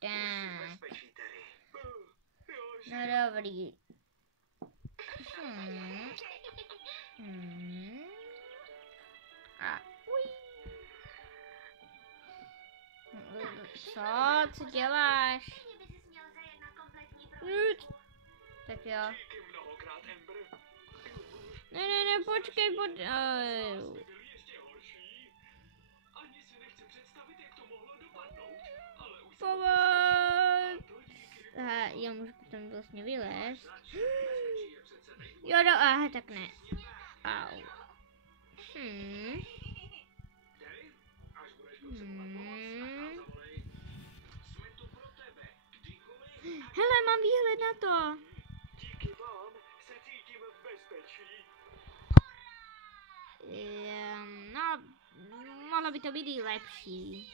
Tak. No dobrý. A Co děláš? Nic. Tak jo. Ne, počkej, Pomoc! Já můžu potom vlastně vylézt. Jo, no, tak ne. Au. Hele, mám výhled na to. Díky vám se cítím v bezpečí. No, mohlo by to být i lepší.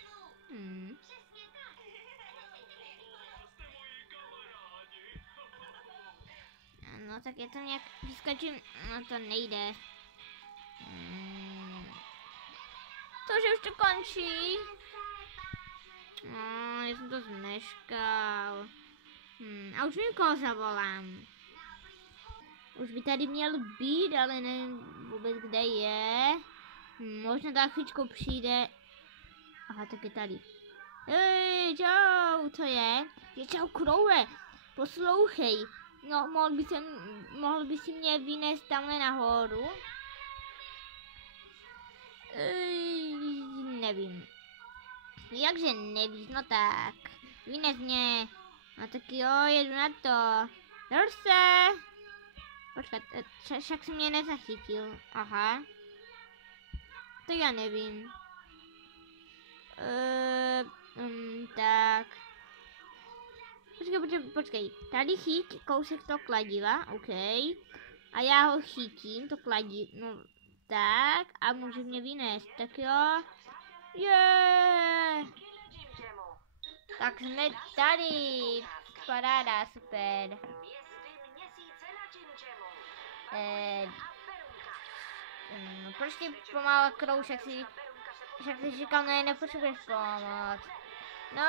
No tak je to nějak vyskočím, no to nejde. To, že už to končí. No, já jsem to zmeškal. A už někoho zavolám. Už by tady měl být, ale nevím vůbec, kde je. Možná za chvíčku přijde. Aha, tak je tady. Hej, čau, co je? Čau, Kroule, poslouchej. No, mohl by si mě vynést tamhle nahoru? Nevím. Jakže nevíš, no tak. Vynes mě. No tak jo, jedu na to. Dorse! Počkat, však jsi mě nezachytil. Aha. To já nevím. Tak. Počkej. Tady chyť kousek to kladiva, OK. A já ho chytím, to kladivo, no tak. A může mě vynést, tak jo. Tak jsme tady. Paráda, super. Proč ty pomáhá Krouš, jak jsi říkal, ne, nepotřebuješ pomoc. No,